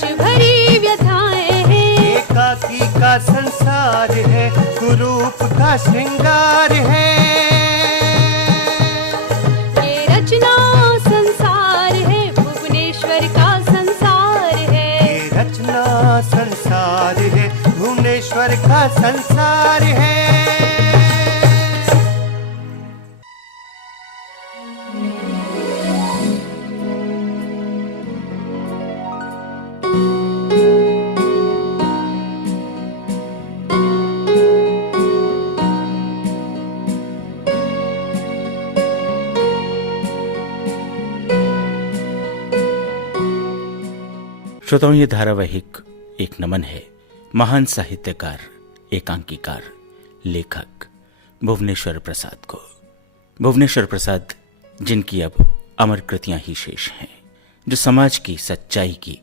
सच भरी व्यथाएं हैं। एकाकी का संसार है, कुरूप का श्रृंगार है। ये रचना संसार है, भुवनेश्वर का संसार है। ये रचना संसार है, भुवनेश्वर का संसार है। श्रोताओं, ये धारावाहिक एक नमन है महान साहित्यकार, एकांकीकार, लेखक भुवनेश्वर प्रसाद को। भुवनेश्वर प्रसाद जिनकी अब अमर कृतियां ही शेष हैं, जो समाज की सच्चाई की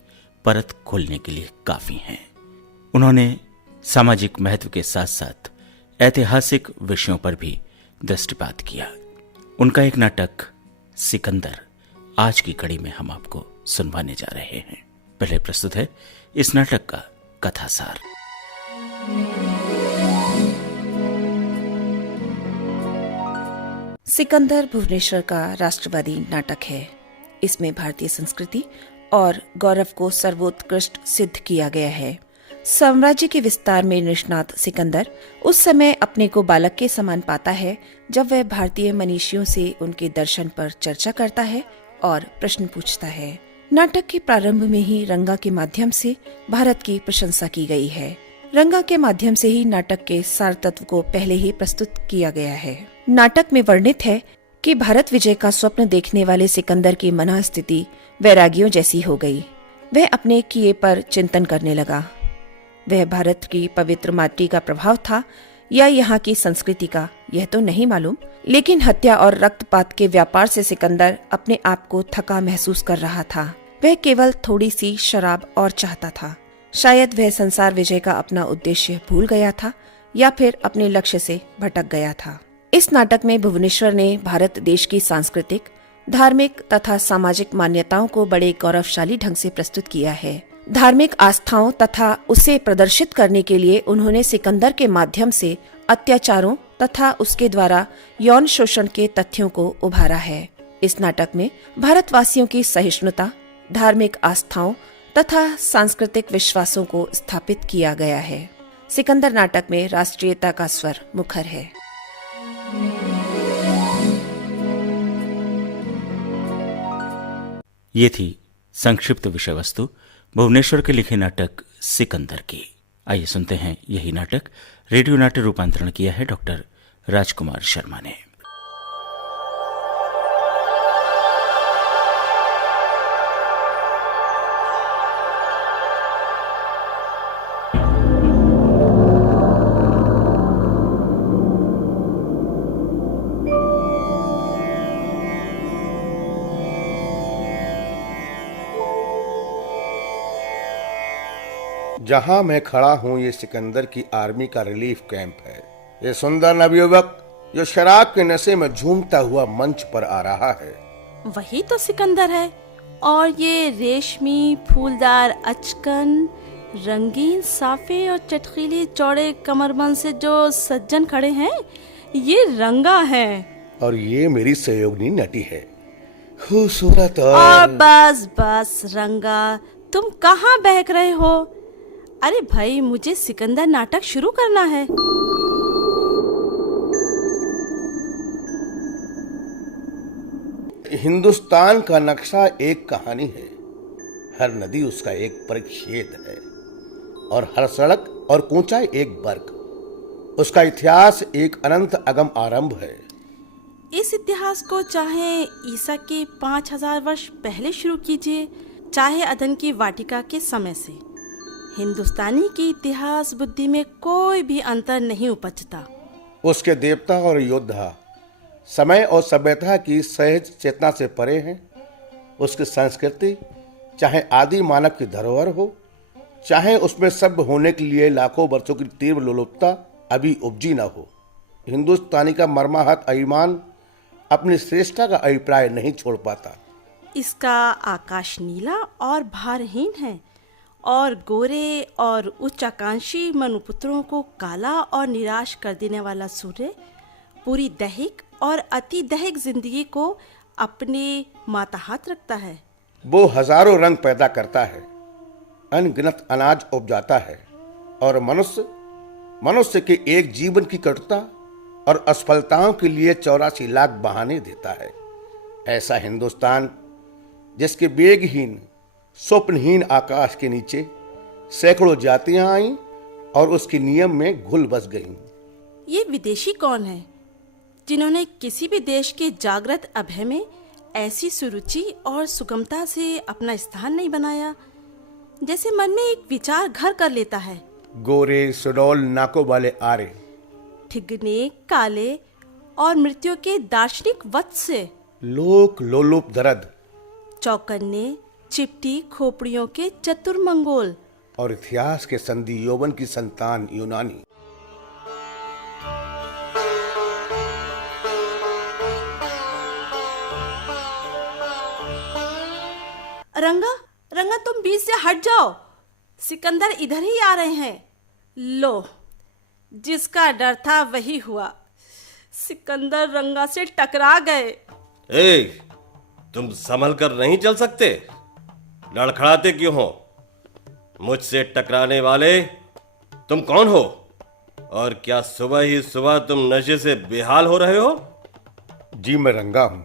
परत खोलने के लिए काफी हैं। उन्होंने सामाजिक महत्व के साथ साथ ऐतिहासिक विषयों पर भी दृष्टिपात किया। उनका एक नाटक सिकंदर आज की कड़ी में हम आपको सुनवाने जा रहे हैं। पहले प्रस्तुत है इस नाटक का कथासार। सिकंदर भुवनेश्वर का राष्ट्रवादी नाटक है। इसमें भारतीय संस्कृति और गौरव को सर्वोत्कृष्ट सिद्ध किया गया है। साम्राज्य के विस्तार में निष्णात सिकंदर उस समय अपने को बालक के समान पाता है जब वह भारतीय मनीषियों से उनके दर्शन पर चर्चा करता है और प्रश्न पूछता है। नाटक के प्रारंभ में ही रंगा के माध्यम से भारत की प्रशंसा की गई है। रंगा के माध्यम से ही नाटक के सार तत्व को पहले ही प्रस्तुत किया गया है। नाटक में वर्णित है कि भारत विजय का स्वप्न देखने वाले सिकंदर की मनः स्थिति वैरागियों जैसी हो गई। वह अपने किए पर चिंतन करने लगा। वह भारत की पवित्र माटी का प्रभाव था या यहाँ की संस्कृति का, यह तो नहीं मालूम, लेकिन हत्या और रक्तपात के व्यापार से सिकंदर अपने आप को थका महसूस कर रहा था। वह केवल थोड़ी सी शराब और चाहता था। शायद वह संसार विजय का अपना उद्देश्य भूल गया था या फिर अपने लक्ष्य से भटक गया था। इस नाटक में भुवनेश्वर ने भारत देश की सांस्कृतिक, धार्मिक तथा सामाजिक मान्यताओं को बड़े गौरवशाली ढंग से प्रस्तुत किया है। धार्मिक आस्थाओं तथा उसे प्रदर्शित करने के लिए उन्होंने सिकंदर के माध्यम से अत्याचारों तथा उसके द्वारा यौन शोषण के तथ्यों को उभारा है। इस नाटक में भारतवासियों की सहिष्णुता, धार्मिक आस्थाओं तथा सांस्कृतिक विश्वासों को स्थापित किया गया है। सिकंदर नाटक में राष्ट्रीयता का स्वर मुखर है। ये थी संक्षिप्त विषय वस्तु भुवनेश्वर के लिखे नाटक सिकंदर की। आइए सुनते हैं यही नाटक रेडियो नाट्य रूपांतरण किया है डॉक्टर राजकुमार शर्मा ने। जहां मैं खड़ा हूं ये सिकंदर की आर्मी का रिलीफ कैंप है। ये सुंदर नवयुवक जो शराब के नशे में झूमता हुआ मंच पर आ रहा है, वही तो सिकंदर है। और ये रेशमी फूलदार अचकन, रंगीन साफे और चटकीले चौड़े कमरबंद से जो सज्जन खड़े हैं, ये रंगा है। और ये मेरी सहयोगिनी नटी है, खूबसूरत और बस बस रंगा, तुम कहाँ बहक रहे हो? अरे भाई, मुझे सिकंदर नाटक शुरू करना है। हिंदुस्तान का नक्शा एक कहानी है। हर नदी उसका एक परिच्छेद है और हर सड़क और कूंचा एक वर्ग। उसका इतिहास एक अनंत अगम आरंभ है। इस इतिहास को चाहे ईसा के 5000 वर्ष पहले शुरू कीजिए, चाहे अदन की वाटिका के समय से, हिंदुस्तानी की इतिहास बुद्धि में कोई भी अंतर नहीं उपजता। उसके देवता और योद्धा समय और सभ्यता की सहज चेतना से परे हैं। उसकी संस्कृति चाहे आदि मानव की धरोहर हो, चाहे उसमें सभ्य होने के लिए लाखों वर्षों की तीव्र लोलुपता अभी उपजी न हो, हिंदुस्तानी का मर्माहत अभिमान अपनी श्रेष्ठता का अभिप्राय नहीं छोड़ पाता। इसका आकाश नीला और भारहीन है और गोरे और उच्चाकांक्षी मनुपुत्रों को काला और निराश कर देने वाला सूर्य पूरी दैहिक और अति दैहिक जिंदगी को अपने माताहात रखता है। वो हजारों रंग पैदा करता है, अनगिनत अनाज उपजाता है और मनुष्य के एक जीवन की कटुता और असफलताओं के लिए 84 लाख बहाने देता है। ऐसा हिंदुस्तान जिसके वेगहीन स्वप्नहीन आकाश के नीचे सैकड़ों जातियां आईं और उसके नियम में घुल बस गईं। ये विदेशी कौन है जिन्होंने किसी भी देश के जागृत अभय में ऐसी सुरुचि और सुगमता से अपना स्थान नहीं बनाया, जैसे मन में एक विचार घर कर लेता है। गोरे सुडौल नाकों वाले आर्य, ठिगने काले और मृत्यु के दार्शनिक वत्स से, लोक लोलुप दरद चौकन्ने चिपटी खोपड़ियों के चतुर मंगोल और इतिहास के संधि यौवन की संतान यूनानी। रंगा रंगा तुम बीच से हट जाओ, सिकंदर इधर ही आ रहे हैं। लो, जिसका डर था वही हुआ, सिकंदर रंगा से टकरा गए। ए, तुम संभल कर नहीं चल सकते? लड़खड़ाते क्यों हो? मुझसे टकराने वाले तुम कौन हो? और क्या सुबह ही सुबह तुम नशे से बेहाल हो रहे हो? जी मैं रंगा हूं,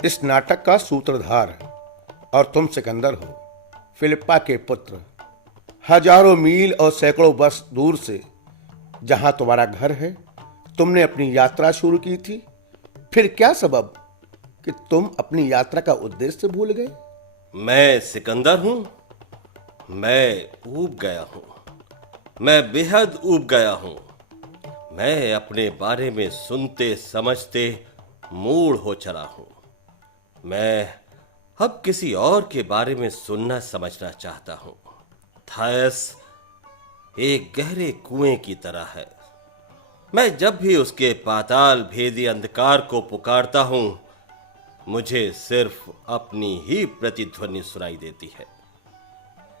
इस नाटक का सूत्रधार, और तुम सिकंदर हो, फिलिप्पा के पुत्र। हजारों मील और सैकड़ों वर्ष दूर से जहां तुम्हारा घर है, तुमने अपनी यात्रा शुरू की थी। फिर क्या सबब कि तुम अपनी यात्रा का उद्देश्य भूल गए? मैं सिकंदर हूं। मैं ऊब गया हूं, मैं बेहद ऊब गया हूं। मैं अपने बारे में सुनते समझते मूड हो चला हूं। मैं अब किसी और के बारे में सुनना समझना चाहता हूं। थायस एक गहरे कुएं की तरह है। मैं जब भी उसके पाताल भेदी अंधकार को पुकारता हूं, मुझे सिर्फ अपनी ही प्रतिध्वनि सुनाई देती है।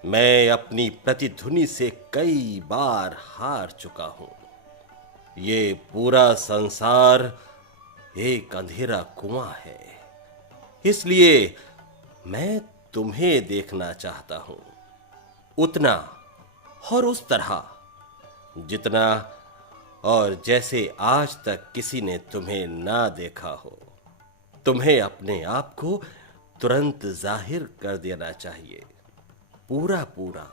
मैं अपनी प्रतिध्वनि से कई बार हार चुका हूं। ये पूरा संसार एक अंधेरा कुआं है, इसलिए मैं तुम्हें देखना चाहता हूं, उतना और उस तरह जितना और जैसे आज तक किसी ने तुम्हें ना देखा हो। तुम्हें अपने आप को तुरंत जाहिर कर देना चाहिए, पूरा पूरा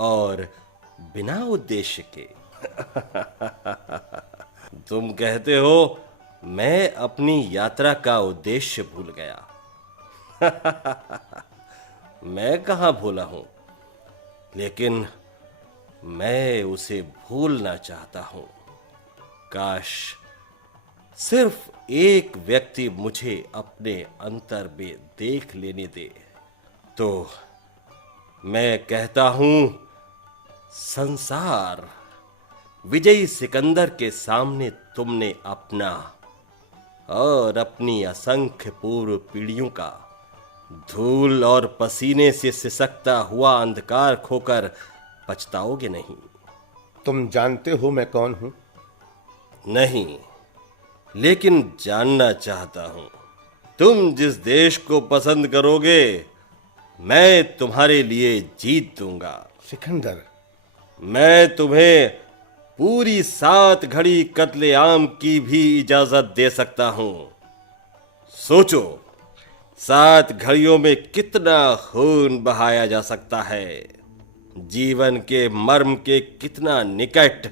और बिना उद्देश्य के। तुम कहते हो मैं अपनी यात्रा का उद्देश्य भूल गया। मैं कहां भूला हूं, लेकिन मैं उसे भूलना चाहता हूं। काश सिर्फ एक व्यक्ति मुझे अपने अंतर में देख लेने दे, तो मैं कहता हूं संसार विजयी सिकंदर के सामने तुमने अपना और अपनी असंख्य पूर्व पीढ़ियों का धूल और पसीने से सिसकता हुआ अंधकार खोकर पछताओगे नहीं। तुम जानते हो मैं कौन हूं? नहीं, लेकिन जानना चाहता हूं। तुम जिस देश को पसंद करोगे, मैं तुम्हारे लिए जीत दूंगा। सिकंदर, मैं तुम्हें पूरी 7 घड़ी कत्लेआम की भी इजाजत दे सकता हूं। सोचो, 7 घड़ियों में कितना खून बहाया जा सकता है, जीवन के मर्म के कितना निकट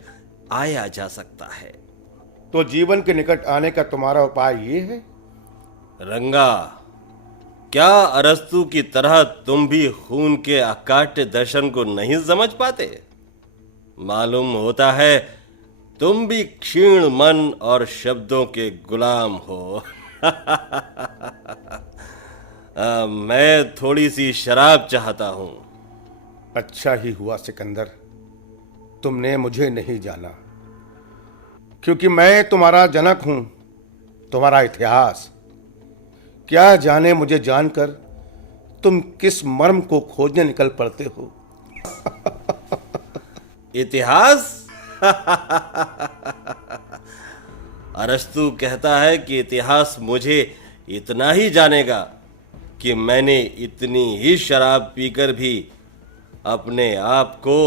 आया जा सकता है। तो जीवन के निकट आने का तुम्हारा उपाय ये है? रंगा, क्या अरस्तु की तरह तुम भी खून के अकाट्य दर्शन को नहीं समझ पाते? मालूम होता है तुम भी क्षीण मन और शब्दों के गुलाम हो। मैं थोड़ी सी शराब चाहता हूं। अच्छा ही हुआ सिकंदर, तुमने मुझे नहीं जाना, क्योंकि मैं तुम्हारा जनक हूं, तुम्हारा इतिहास। क्या जाने मुझे जानकर तुम किस मर्म को खोजने निकल पड़ते हो? इतिहास? अरस्तु कहता है कि इतिहास मुझे इतना ही जानेगा कि मैंने इतनी ही शराब पीकर भी अपने आप को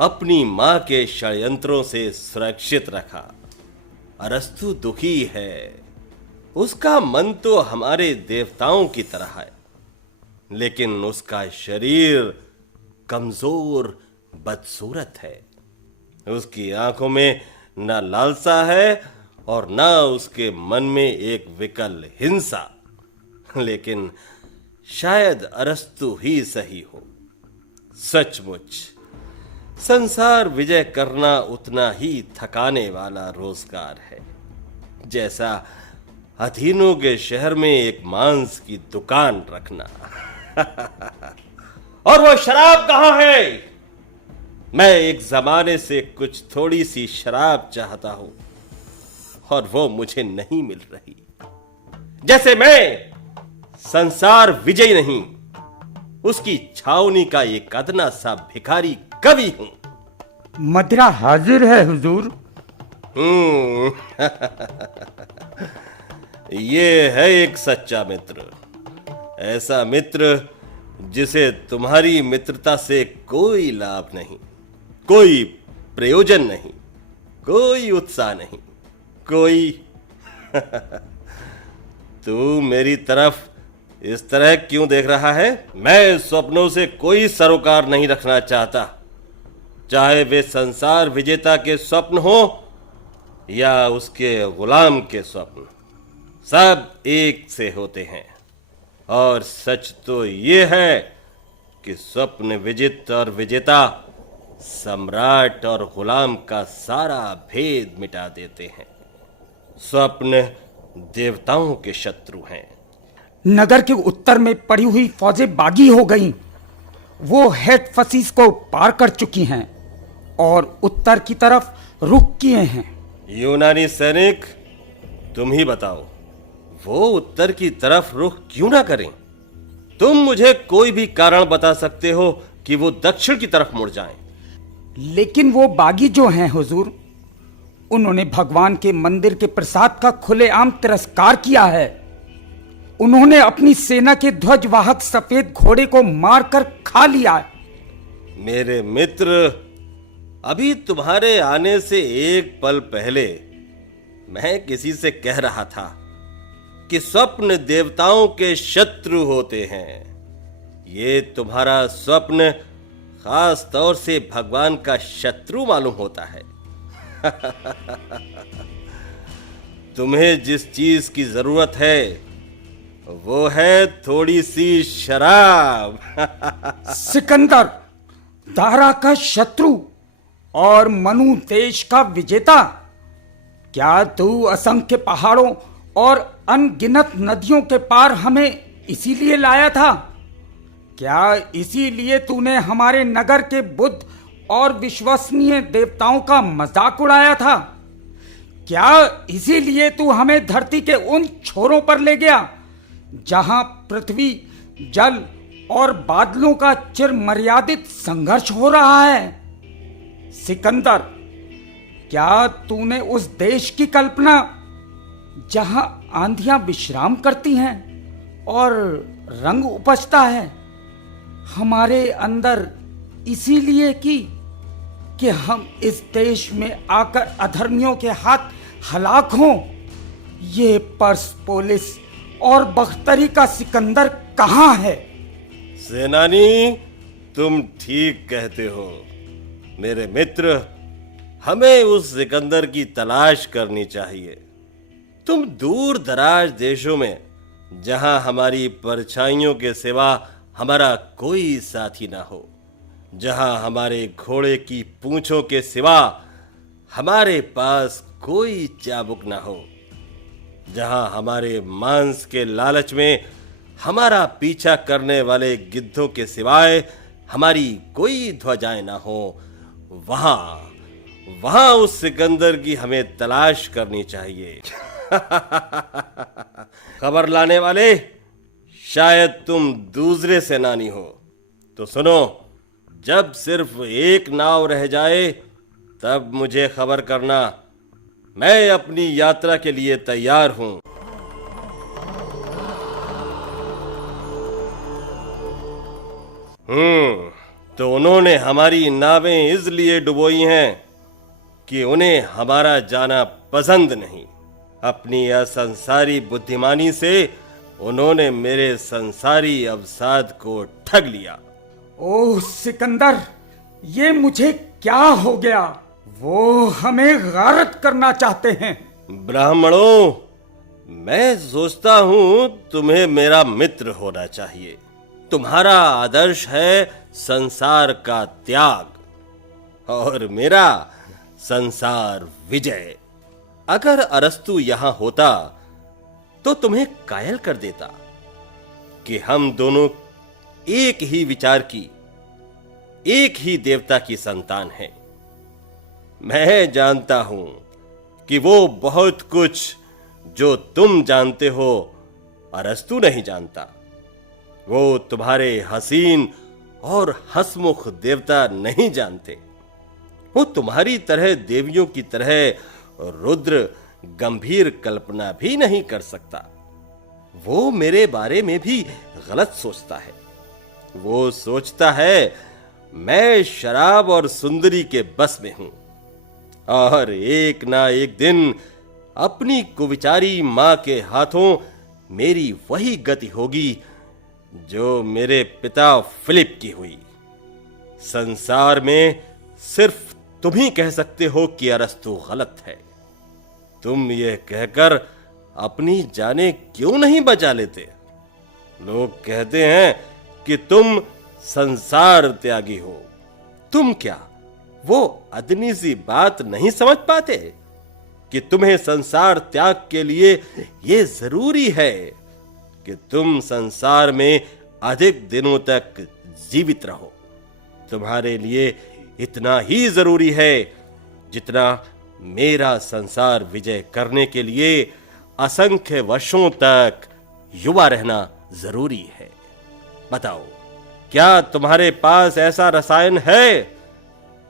अपनी मां के षड्यंत्रों से सुरक्षित रखा। अरस्तु दुखी है। उसका मन तो हमारे देवताओं की तरह है, लेकिन उसका शरीर कमजोर बदसूरत है। उसकी आंखों में न लालसा है और न उसके मन में एक विकल हिंसा। लेकिन शायद अरस्तु ही सही हो। सचमुच संसार विजय करना उतना ही थकाने वाला रोजगार है जैसा अथीनों के शहर में एक मांस की दुकान रखना। और वो शराब कहां है? मैं एक जमाने से कुछ थोड़ी सी शराब चाहता हूं और वो मुझे नहीं मिल रही। जैसे मैं संसार विजय नहीं, उसकी छावनी का एक अदना सा भिखारी कवि हूं। मदिरा हाजिर है हुजूर। ये है एक सच्चा मित्र, ऐसा मित्र जिसे तुम्हारी मित्रता से कोई लाभ नहीं, कोई प्रयोजन नहीं, कोई उत्साह नहीं, कोई तू मेरी तरफ इस तरह क्यों देख रहा है? मैं स्वप्नों से कोई सरोकार नहीं रखना चाहता, चाहे वे संसार विजेता के स्वप्न हो या उसके गुलाम के स्वप्न। सब एक से होते हैं और सच तो ये है कि स्वप्न विजित और विजेता सम्राट और गुलाम का सारा भेद मिटा देते हैं। स्वप्न देवताओं के शत्रु हैं। नगर के उत्तर में पड़ी हुई फौजें बागी हो गईं। वो हेट फसीस को पार कर चुकी हैं और उत्तर की तरफ रुख किए हैं। यूनानी सैनिक, तुम ही बताओ, वो उत्तर की तरफ रुख क्यों ना करें? तुम मुझे कोई भी कारण बता सकते हो कि वो दक्षिण की तरफ मुड़ जाएं। लेकिन वो बागी जो हैं हुजूर, उन्होंने भगवान के मंदिर के प्रसाद का खुलेआम तिरस्कार किया है। उन्होंने अपनी सेना के ध्वजवाहक सफेद घोड़े को मारकर खा लिया। मेरे मित्र, अभी तुम्हारे आने से एक पल पहले मैं किसी से कह रहा था कि स्वप्न देवताओं के शत्रु होते हैं। ये तुम्हारा स्वप्न खास तौर से भगवान का शत्रु मालूम होता है। तुम्हें जिस चीज की जरूरत है वो है थोड़ी सी शराब। सिकंदर, दारा का शत्रु और मनु देश का विजेता, क्या तू असंख्य पहाड़ों और अनगिनत नदियों के पार हमें इसीलिए लाया था? क्या इसीलिए तूने हमारे नगर के बुद्ध और विश्वसनीय देवताओं का मजाक उड़ाया था? क्या इसीलिए तू हमें धरती के उन छोरों पर ले गया जहां पृथ्वी, जल और बादलों का चिरमर्यादित संघर्ष हो रहा है? सिकंदर, क्या तूने उस देश की कल्पना जहां आंधियां विश्राम करती हैं और रंग उपजता है हमारे अंदर इसीलिए कि हम इस देश में आकर अधर्मियों के हाथ हलाक हों? ये पर्सपोलिस और बख्तरी का सिकंदर कहाँ है? सेनानी, तुम ठीक कहते हो। मेरे मित्र, हमें उस सिकंदर की तलाश करनी चाहिए। तुम दूर दराज देशों में, जहां हमारी परछाइयों के सिवा हमारा कोई साथी ना हो, जहां हमारे घोड़े की पूंछों के सिवा हमारे पास कोई चाबुक ना हो, जहां हमारे मांस के लालच में हमारा पीछा करने वाले गिद्धों के सिवाय हमारी कोई ध्वजाएं ना हो, वहां उस सिकंदर की हमें तलाश करनी चाहिए। खबर लाने वाले, शायद तुम दूसरे सेनानी हो। तो सुनो, जब सिर्फ एक नाव रह जाए तब मुझे खबर करना। मैं अपनी यात्रा के लिए तैयार हूं। तो उन्होंने हमारी नावें इसलिए डुबोई हैं कि उन्हें हमारा जाना पसंद नहीं। अपनी असंसारी बुद्धिमानी से उन्होंने मेरे संसारी अवसाद को ठग लिया। ओह सिकंदर, ये मुझे क्या हो गया? वो हमें गारत करना चाहते हैं। ब्राह्मणों, मैं सोचता हूं तुम्हें मेरा मित्र होना चाहिए। तुम्हारा आदर्श है संसार का त्याग और मेरा संसार विजय। अगर अरस्तु यहां होता तो तुम्हें कायल कर देता कि हम दोनों एक ही विचार की, एक ही देवता की संतान हैं। मैं जानता हूं कि वो बहुत कुछ जो तुम जानते हो अरस्तु नहीं जानता। वो तुम्हारे हसीन और हंसमुख देवता नहीं जानते। वो तुम्हारी तरह देवियों की तरह रुद्र गंभीर कल्पना भी नहीं कर सकता। वो मेरे बारे में भी गलत सोचता है। वो सोचता है मैं शराब और सुंदरी के बस में हूं और एक ना एक दिन अपनी कुविचारी मां के हाथों मेरी वही गति होगी जो मेरे पिता फिलिप की हुई। संसार में सिर्फ तुम ही कह सकते हो कि अरस्तु गलत है। तुम ये कहकर अपनी जाने क्यों नहीं बचा लेते? लोग कहते हैं कि तुम संसार त्यागी हो। तुम क्या वो अदनी सी बात नहीं समझ पाते कि तुम्हें संसार त्याग के लिए ये जरूरी है कि तुम संसार में अधिक दिनों तक जीवित रहो। तुम्हारे लिए इतना ही जरूरी है जितना मेरा संसार विजय करने के लिए असंख्य वर्षों तक युवा रहना जरूरी है। बताओ, क्या तुम्हारे पास ऐसा रसायन है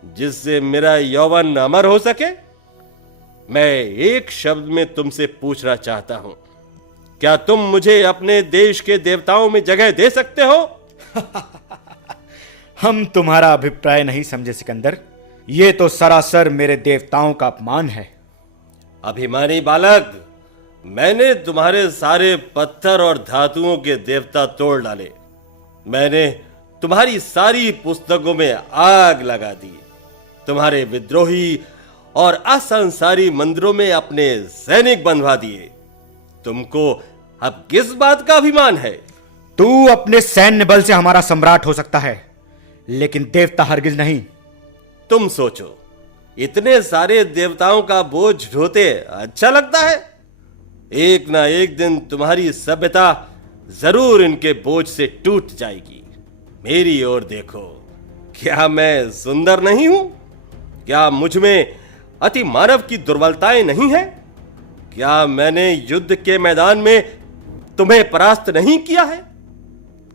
जिससे मेरा यौवन अमर हो सके? मैं एक शब्द में तुमसे पूछना चाहता हूं, क्या तुम मुझे अपने देश के देवताओं में जगह दे सकते हो? हम तुम्हारा अभिप्राय नहीं समझे सिकंदर। ये तो सरासर मेरे देवताओं का अपमान है। अभिमानी बालक, मैंने तुम्हारे सारे पत्थर और धातुओं के देवता तोड़ डाले। मैंने तुम्हारी सारी पुस्तकों में आग लगा दी। तुम्हारे विद्रोही और असंसारी मंदिरों में अपने सैनिक बंधवा दिए। तुमको अब किस बात का अभिमान है? तू अपने सैन्य बल से हमारा सम्राट हो सकता है, लेकिन देवता हरगिज नहीं। तुम सोचो, इतने सारे देवताओं का बोझ ढोते अच्छा लगता है? एक ना एक दिन तुम्हारी सभ्यता जरूर इनके बोझ से टूट जाएगी। मेरी ओर देखो, क्या मैं सुंदर नहीं हूं? क्या मुझ में अति मानव की दुर्बलताएं नहीं है? क्या मैंने युद्ध के मैदान में तुम्हें परास्त नहीं किया है?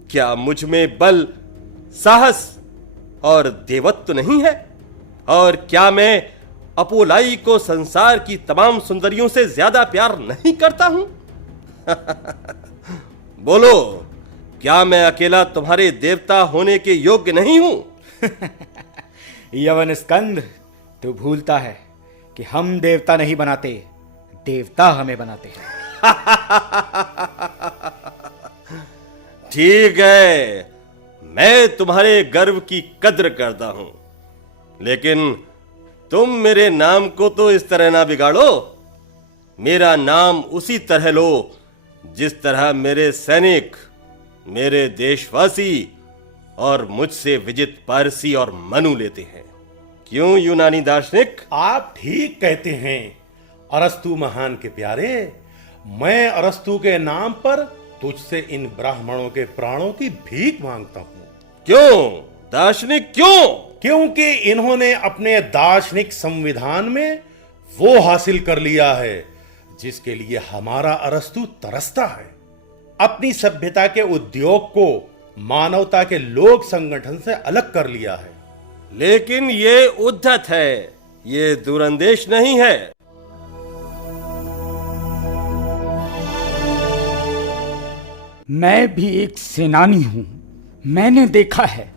क्या मुझ में बल, साहस और देवत्व नहीं है? और क्या मैं अपोलाई को संसार की तमाम सुंदरियों से ज्यादा प्यार नहीं करता हूं? बोलो, क्या मैं अकेला तुम्हारे देवता होने के योग्य नहीं हूं? यवन स्कंद, तू भूलता है कि हम देवता नहीं बनाते, देवता हमें बनाते हैं। ठीक है, मैं तुम्हारे गर्व की कद्र करता हूं, लेकिन तुम मेरे नाम को तो इस तरह ना बिगाड़ो। मेरा नाम उसी तरह लो जिस तरह मेरे सैनिक, मेरे देशवासी और मुझसे विजित पारसी और मनु लेते हैं। क्यों यूनानी दार्शनिक? आप ठीक कहते हैं अरस्तु महान के प्यारे। मैं अरस्तु के नाम पर तुझसे इन ब्राह्मणों के प्राणों की भीख मांगता हूं। क्यों दार्शनिक, क्यों? क्योंकि इन्होंने अपने दार्शनिक संविधान में वो हासिल कर लिया है जिसके लिए हमारा अरस्तु तरसता है। अपनी सभ्यता के उद्योग को मानवता के लोक संगठन से अलग कर लिया है। लेकिन ये उद्धत है, ये दूरंदेश नहीं है। मैं भी एक सेनानी हूं। मैंने देखा है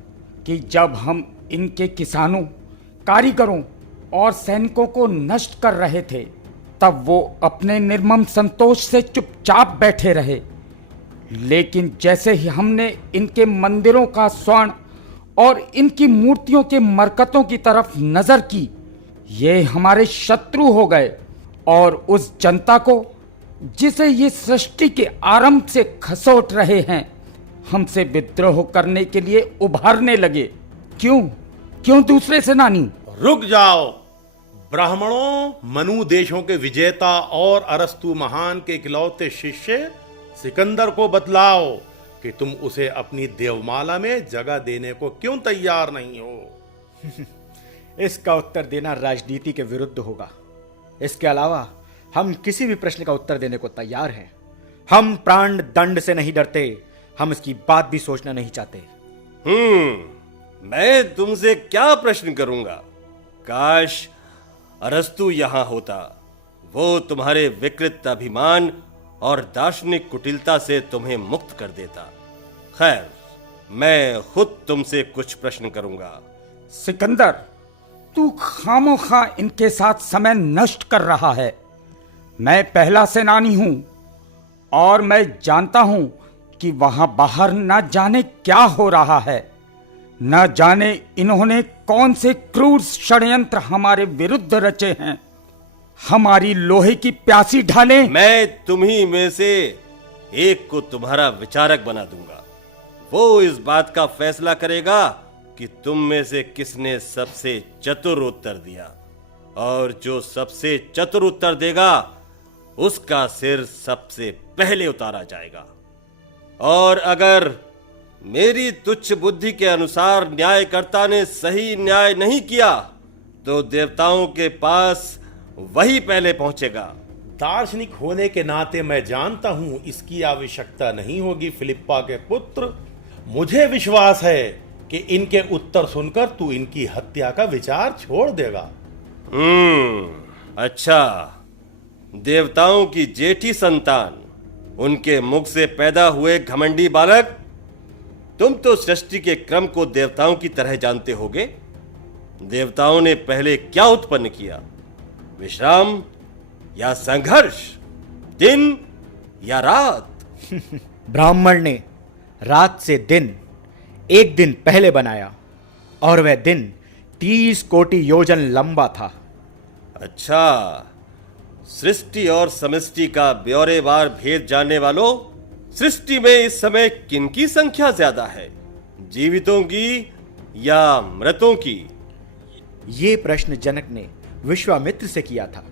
कि जब हम इनके किसानों, कारीगरों और सैनिकों को नष्ट कर रहे थे, तब वो अपने निर्मम संतोष से चुपचाप बैठे रहे। लेकिन जैसे ही हमने इनके मंदिरों का स्वर्ण और इनकी मूर्तियों के मरकतों की तरफ नजर की, ये हमारे शत्रु हो गए और उस जनता को जिसे ये सृष्टि के आरंभ से खसोट रहे हैं, हमसे विद्रोह करने के लिए उभारने लगे। क्यों दूसरे सेनानी? रुक जाओ। ब्राह्मणों, मनु देशों के विजेता और अरस्तु महान के इकलौते शिष्य सिकंदर को बतलाओ कि तुम उसे अपनी देवमाला में जगह देने को क्यों तैयार नहीं हो। इसका उत्तर देना राजनीति के विरुद्ध होगा। इसके अलावा हम किसी भी प्रश्न का उत्तर देने को तैयार हैं। हम प्राण दंड से नहीं डरते, हम इसकी बात भी सोचना नहीं चाहते। मैं तुमसे क्या प्रश्न करूंगा? काश अरस्तु यहां होता, वो तुम्हारे विकृत अभिमान और दार्शनिक कुटिलता से तुम्हें मुक्त कर देता। खैर, मैं खुद तुमसे कुछ प्रश्न करूंगा। सिकंदर, तू खामोखा इनके साथ समय नष्ट कर रहा है। मैं पहला सेनानी हूं और मैं जानता हूं कि वहां बाहर न जाने क्या हो रहा है। न जाने इन्होंने कौन से क्रूर षड्यंत्र हमारे विरुद्ध रचे हैं। हमारी लोहे की प्यासी ढालें। मैं तुम्ही में से एक को तुम्हारा विचारक बना दूंगा। वो इस बात का फैसला करेगा कि तुम में से किसने सबसे चतुर उत्तर दिया, और जो सबसे चतुर उत्तर देगा उसका सिर सबसे पहले उतारा जाएगा। और अगर मेरी तुच्छ बुद्धि के अनुसार न्यायकर्ता ने सही न्याय नहीं किया, तो देवताओं के पास वही पहले पहुंचेगा। दार्शनिक होने के नाते मैं जानता हूं इसकी आवश्यकता नहीं होगी फिलिप्पा के पुत्र। मुझे विश्वास है कि इनके उत्तर सुनकर तू इनकी हत्या का विचार छोड़ देगा। अच्छा, देवताओं की जेठी संतान, उनके मुख से पैदा हुए घमंडी बालक, तुम तो सृष्टि के क्रम को देवताओं की तरह जानते होगे। देवताओं ने पहले क्या उत्पन्न किया? विश्राम या संघर्ष? दिन या रात? ब्राह्मण ने रात से दिन एक दिन पहले बनाया, और वह दिन 30 कोटि योजन लंबा था। अच्छा, सृष्टि और समष्टि का ब्यौरेवार भेद जानने वालों, सृष्टि में इस समय किनकी संख्या ज्यादा है, जीवितों की या मृतों की? ये प्रश्न जनक ने विश्वामित्र से किया था।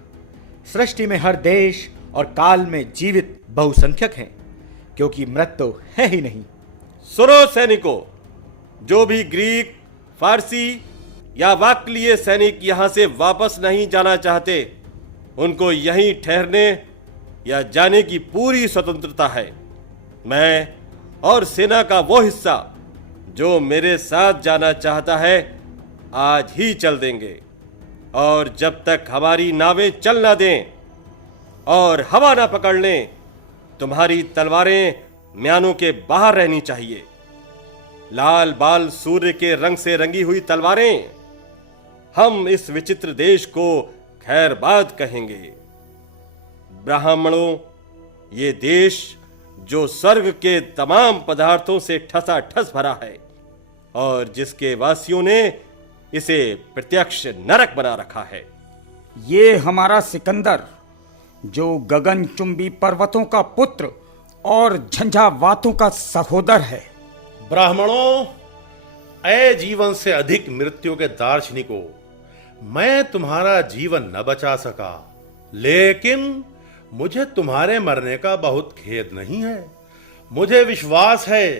सृष्टि में हर देश और काल में जीवित बहुसंख्यक हैं, क्योंकि मृत तो है ही नहीं। सुनो सैनिकों, जो भी ग्रीक, फारसी या वाक्लीय सैनिक यहां से वापस नहीं जाना चाहते, उनको यहीं ठहरने या जाने की पूरी स्वतंत्रता है। मैं और सेना का वो हिस्सा जो मेरे साथ जाना चाहता है, आज ही चल देंगे, और जब तक हमारी नावें चल ना दें और हवा ना पकड़ लें, तुम्हारी तलवारें म्यानों के बाहर रहनी चाहिए। लाल बाल सूर्य के रंग से रंगी हुई तलवारें। हम इस विचित्र देश को खैरबाद कहेंगे। ब्राह्मणों, ये देश जो स्वर्ग के तमाम पदार्थों से ठसाठस भरा है और जिसके वासियों ने इसे प्रत्यक्ष नरक बना रखा है। ये हमारा सिकंदर, जो गगनचुंबी पर्वतों का पुत्र और झंझावातों का सहोदर है। ब्राह्मणों, ऐ जीवन से अधिक मृत्यु के दार्शनिकों, मैं तुम्हारा जीवन न बचा सका, लेकिन मुझे तुम्हारे मरने का बहुत खेद नहीं है। मुझे विश्वास है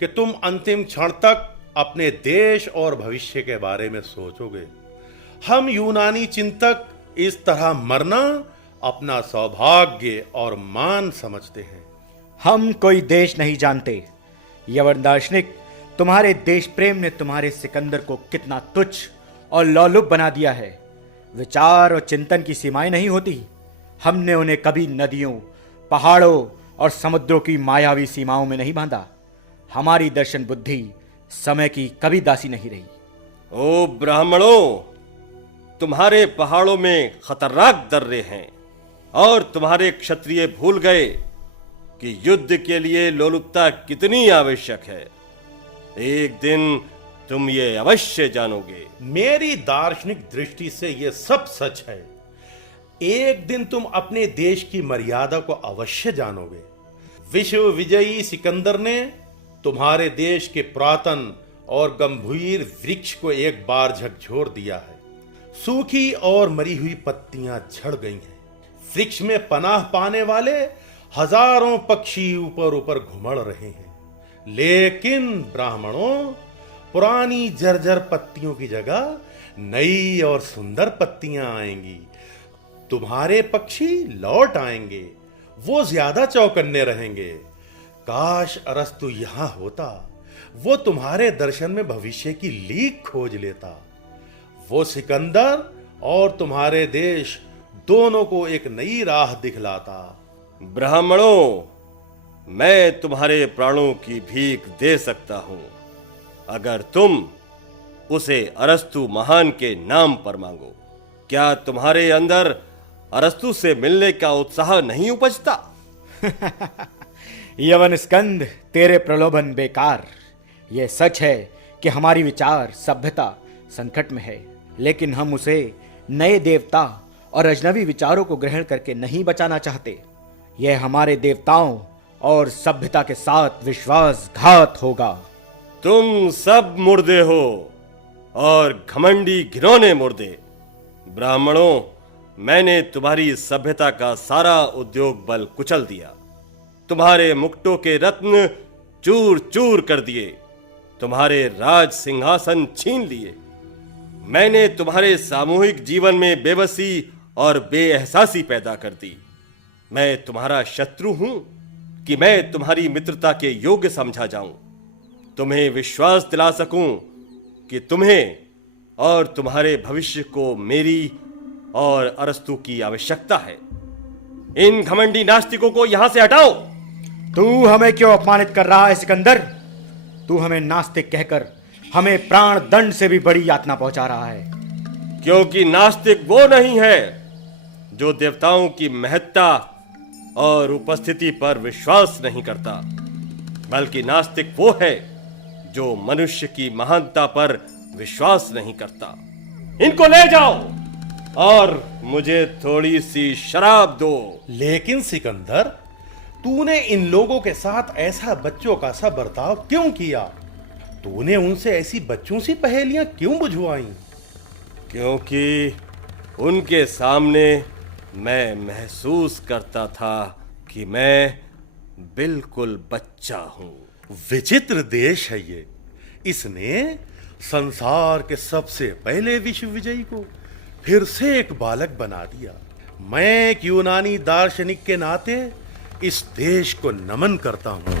कि तुम अंतिम क्षण तक अपने देश और भविष्य के बारे में सोचोगे। हम यूनानी चिंतक इस तरह मरना अपना सौभाग्य और मान समझते हैं। हम कोई देश नहीं जानते। यवन दार्शनिक, तुम्हारे देश प्रेम ने तुम्हारे सिकंदर को कितना तुच्छ और लौलुप बना दिया है। विचार और चिंतन की सीमाएं नहीं होती। हमने उन्हें कभी नदियों, पहाड़ों और समुद्रों की मायावी सीमाओं में नहीं बांधा। हमारी दर्शन बुद्धि समय की कभी दासी नहीं रही। ओ ब्राह्मणों, तुम्हारे पहाड़ों में खतरनाक दर्रे हैं और तुम्हारे क्षत्रिय भूल गए कि युद्ध के लिए लोलुपता कितनी आवश्यक है। एक दिन तुम ये अवश्य जानोगे। मेरी दार्शनिक दृष्टि से यह सब सच है। एक दिन तुम अपने देश की मर्यादा को अवश्य जानोगे। विश्व विजयी सिकंदर ने तुम्हारे देश के पुरातन और गंभीर वृक्ष को एक बार झकझोर दिया है। सूखी और मरी हुई पत्तियां झड़ गई हैं। वृक्ष में पनाह पाने वाले हजारों पक्षी ऊपर ऊपर घुमड़ रहे हैं। लेकिन ब्राह्मणों, पुरानी जर्जर पत्तियों की जगह नई और सुंदर पत्तियां आएंगी। तुम्हारे पक्षी लौट आएंगे। वो ज्यादा चौकन्ने रहेंगे। काश अरस्तु यहां होता। वो तुम्हारे दर्शन में भविष्य की लीक खोज लेता। वो सिकंदर और तुम्हारे देश दोनों को एक नई राह दिखलाता। ब्राह्मणों, मैं तुम्हारे प्राणों की भीख दे सकता हूं अगर तुम उसे अरस्तु महान के नाम पर मांगो। क्या तुम्हारे अंदर अरस्तु से मिलने का उत्साह नहीं उपजता? यवन स्कंद, तेरे प्रलोभन बेकार। यह सच है कि हमारी विचार सभ्यता संकट में है, लेकिन हम उसे नए देवता और अजनबी विचारों को ग्रहण करके नहीं बचाना चाहते। यह हमारे देवताओं और सभ्यता के साथ विश्वासघात होगा। तुम सब मुर्दे हो और घमंडी घिनौने मुर्दे। ब्राह्मणों, मैंने तुम्हारी सभ्यता का सारा उद्योग बल कुचल दिया। तुम्हारे मुकुटों के रत्न चूर चूर कर दिए। तुम्हारे राज सिंहासन छीन लिए। मैंने तुम्हारे सामूहिक जीवन में बेबसी और बेएहसासी पैदा कर दी। मैं तुम्हारा शत्रु हूं कि मैं तुम्हारी मित्रता के योग्य समझा जाऊं, तुम्हें विश्वास दिला सकूं कि तुम्हें और तुम्हारे भविष्य को मेरी और अरस्तु की आवश्यकता है। इन घमंडी नास्तिकों को यहां से हटाओ। तू हमें क्यों अपमानित कर रहा है सिकंदर? तू हमें नास्तिक कहकर हमें प्राण दंड से भी बड़ी यातना पहुंचा रहा है। क्योंकि नास्तिक वो नहीं है जो देवताओं की महत्ता और उपस्थिति पर विश्वास नहीं करता, बल्कि नास्तिक वो है जो मनुष्य की महानता पर विश्वास नहीं करता। इनको ले जाओ और मुझे थोड़ी सी शराब दो। लेकिन सिकंदर, तूने इन लोगों के साथ ऐसा बच्चों का सा बर्ताव क्यों किया? तूने उनसे ऐसी बच्चों सी पहेलियां क्यों बुझवाई? क्योंकि उनके सामने मैं महसूस करता था कि मैं बिल्कुल बच्चा हूं। विचित्र देश है ये। इसने संसार के सबसे पहले विश्व विजयी को फिर से एक बालक बना दिया। मैं एक यूनानी दार्शनिक के नाते इस देश को नमन करता हूं।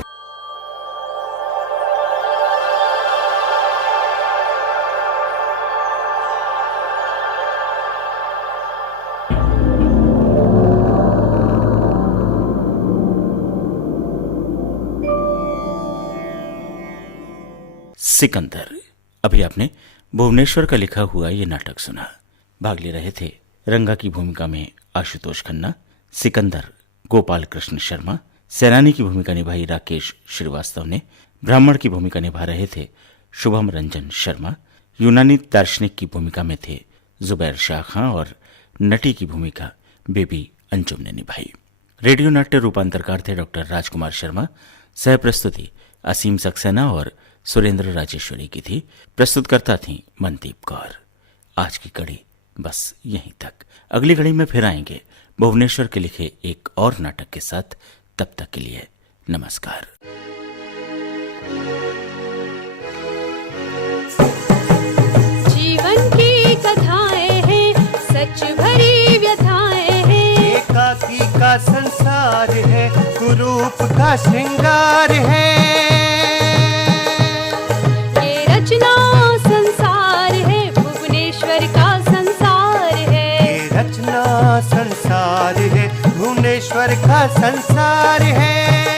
सिकंदर। अभी आपने भुवनेश्वर का लिखा हुआ ये नाटक सुना। भाग ले रहे थे रंगा की भूमिका में आशुतोष खन्ना, सिकंदर गोपाल कृष्ण शर्मा, सेनानी की भूमिका निभाई राकेश श्रीवास्तव ने, ब्राह्मण की भूमिका निभा रहे थे शुभम रंजन शर्मा, यूनानी दार्शनिक की भूमिका में थे जुबैर शाह खां और नटी की भूमिका बेबी अंजुम ने निभाई। रेडियो नाट्य रूपांतरकार थे डॉक्टर राजकुमार शर्मा। सह प्रस्तुति असीम सक्सेना और सुरेंद्र राजेश्वरी की थी। प्रस्तुतकर्ता थी मनदीप कौर। आज की कड़ी बस यहीं तक। अगली कड़ी में फिर आएंगे भुवनेश्वर के लिखे एक और नाटक के साथ। तब तक के लिए नमस्कार। जीवन की कथाएं हैं, सच भरी व्यथाएं हैं। एकाकी का संसार संसार है, कुरूप का श्रृंगार है। ये रचना संसार है, भुवनेश्वर का संसार है। ये रचना संसार है, भुवनेश्वर का संसार है।